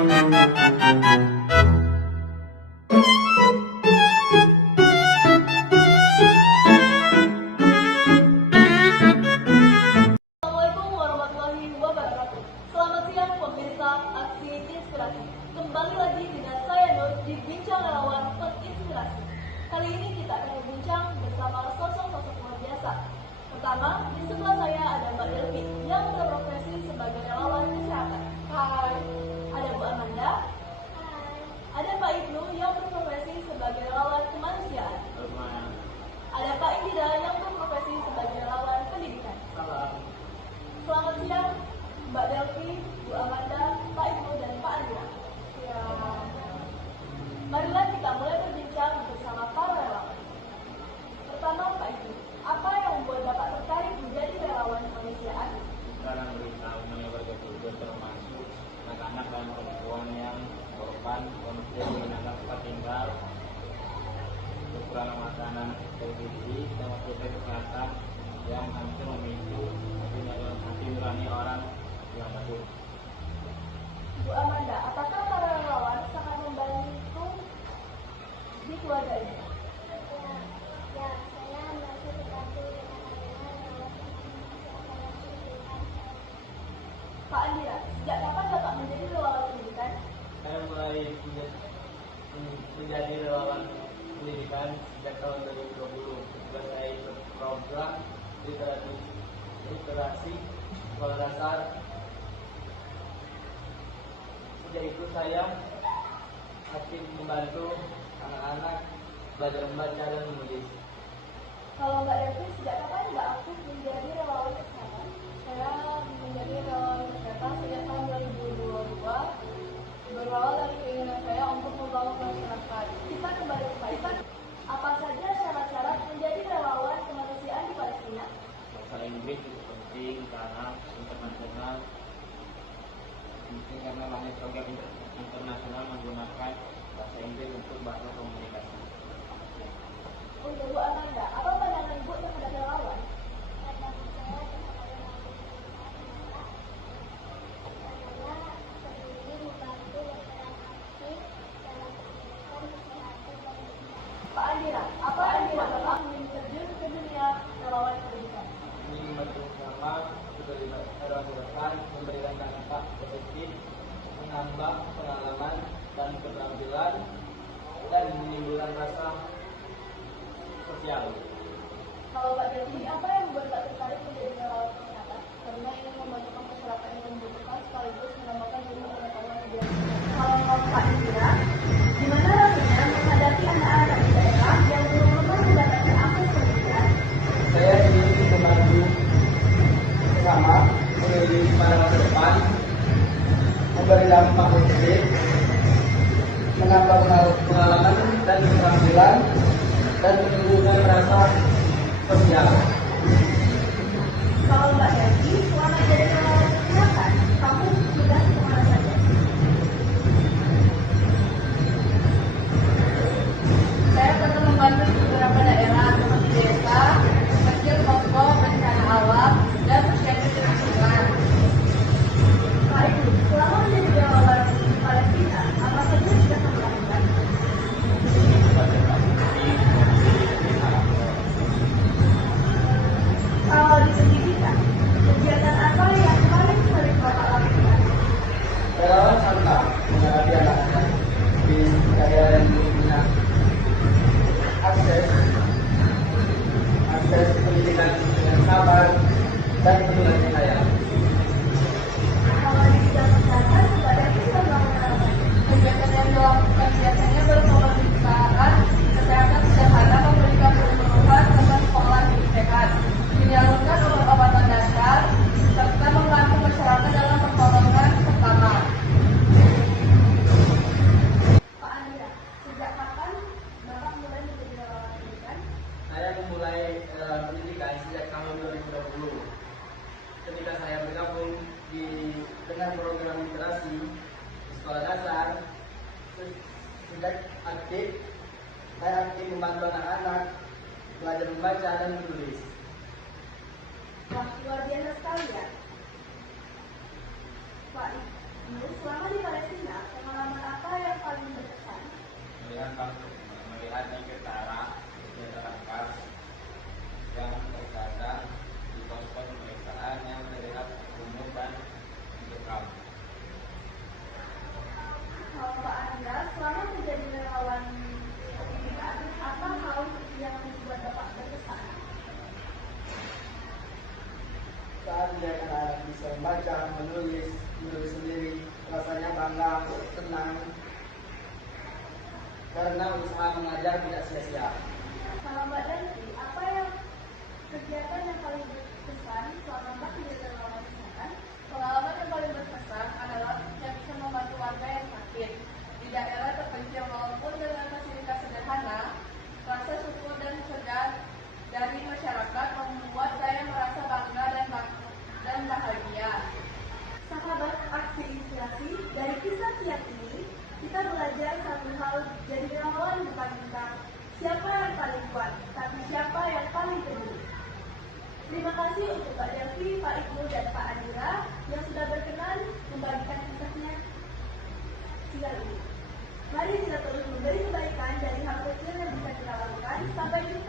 Assalamualaikum warahmatullahi wabarakatuh. Selamat siang pemirsa Aksi Inspirasi. Kembali lagi dengan saya Nur di Bincang Relawan Penginspirasi. Kali ini kita akan berbincang bersama sosok-sosok luar biasa. Pertama, di sebelah saya ada Mbak Delvi yang berprofesi sebagai relawan kesehatan. Hai. Ada Bu Amanda. Hai. Ada Pak Ibnu yang berprofesi sebagai relawan kemanusiaan. Ada Pak Indira yang berprofesi sebagai relawan pendidikan. Selamat siang, Mbak Delvi, Bu Amanda, Pak Ibnu, dan Pak Andira. Ya. Marilah kita mulai berbincang bersama para relawan. Pertama, Pak Ibnu, apa yang membuat Bapak tertarik menjadi relawan kemanusiaan? Karena berita menyebar ke tujuan termasuk anak-anak dan perempuan yang korban konflik mengenai tempat tinggal, kekurangan makanan bergizi, dan fasilitas kesehatan yang hampir memicu hati nurani orang yang masuk. Bu Amanda, apakah para relawan sangat membantu di keluarga ini? Ya, saya merasa terbantu dengan adanya relawan pendidikan. Pak Andira, sejak kapan Bapak menjadi relawan pendidikan? Saya mulai menjadi relawan pendidikan sejak tahun 2020 ketika saya ikut program literasi sekolah dasar. Sejak itu saya aktif membantu anak-anak belajar membaca dan menulis. Kalau Mbak Devi, sejak kapan Mbak aktif menjadi relawan kesehatan? Saya menjadi relawan kesehatan sejak tahun 2022. Berawal dari keinginan saya untuk membangun masyarakat. Kita kembali ke Pak Ipan. Apa saja syarat-syarat menjadi relawan kemanusiaan di Palestina? Bahasa Inggris itu penting karena internasional. Penting karena banyak program internasional menggunakan bahasa Inggris untuk bahasa komunikasi. Untuk Bu Amanda, apa pandangan Ibu terhadap relawan? Pandangan saya terhadap relawan adalah peduli membantu masyarakat dalam pendidikan, kesehatan, dan pendidikan. Pak Andira, apa yang membuat Bapak ingin terjun ke dunia relawan pendidikan? Ini membantu bersama, terlibat relawan depan, memberikan dampak positif, menambah pengalaman dan keterampilan, dan menimbulkan rasa sosial. Kalau Pak Devi, apa yang membuat Pak tertarik menjadi relawan kesehatan? Karena ingin membantu masyarakat yang membutuhkan sekaligus menambahkan ilmu pengetahuan media. Kalau Pak Indira, gimana rasanya menghadapi anak-anak di daerah yang belum pernah mendapatkan akses pendidikan? Saya ingin membantu bersama menjadi para masa depan, memberi dampak positif, menambah pengalaman dan keterampilan, dan menimbulkan rasa sosial. Kalau Mbak Devi, selama jadi relawan kesehatan, kamu sudah kemana saja? Saya pernah membantu di beberapa daerah seperti desa, kecil, posko, bencana alam, dan puskesmas lingkungan. Pak Ibu, selama menjadi relawan Palestina, apa saja yang sudah kamu lakukan? Kalau di pendidikan, kegiatan apa yang paling sering Bapak lakukan? Relawan sangat menghadapi anak-anak di daerah yang belum punya akses pendidikan dengan sabar dan penuh sayang. Kalau di bidang kesehatan, Mbak Devi sudah melakukan apa? Kegiatan yang dilakukan biasanya berpemeriksaan kesehatan sederhana, memberikan penyuluhan tentang sekolah hidup sehat, menyalurkan obat-obatan dasar, serta membantu masyarakat dalam pertolongan pertama. Pak Andira, sejak kapan Bapak mulai menjadi relawan pendidikan? Saya memulai pendidikan sejak tahun 2020 ketika saya bergabung dengan program literasi di sekolah dasar. Sejak aktif, saya aktif membantu anak-anak belajar membaca dan menulis. Wah, luar biasa sekali ya. Pak Ibnu, selama di Palestina, pengalaman apa yang paling berkesan? Melihat tentara terangkat yang berada di pos-pos pemeriksaan yang terlihat kumuh dan mencekam. Kalau Pak Anda, selama menjadi relawan pendidikan, apa hal yang membuat Bapak berkesan? Saat melihat anak-anak bisa membaca, menulis sendiri, rasanya bangga, senang, karena usaha mengajar tidak sia-sia. Kalau Mbak Danti, apa yang kegiatan yang paling berkesan selama Mbak menjadi relawan kesehatan? Pengalaman yang paling berkesan adalah yang bisa membantu warga yang sakit di daerah terpencil walaupun dengan fasilitas sederhana. Rasa syukur dan cerdas dari masyarakat membuat saya merasa bangga dan bahagia. Sahabat aksi inspirasi, dari kisah Kiat ini, kita belajar satu hal, jadi relawan bukan tentang siapa yang paling kuat, tapi siapa yang paling peduli. Terima kasih untuk Pak Delvi, Pak Ibnu, dan Pak Adira yang sudah berkenan membagikan kisahnya siang ini. Mari kita terus memberi kebaikan dari hal kecil yang bisa kita lakukan. Sampai jumpa.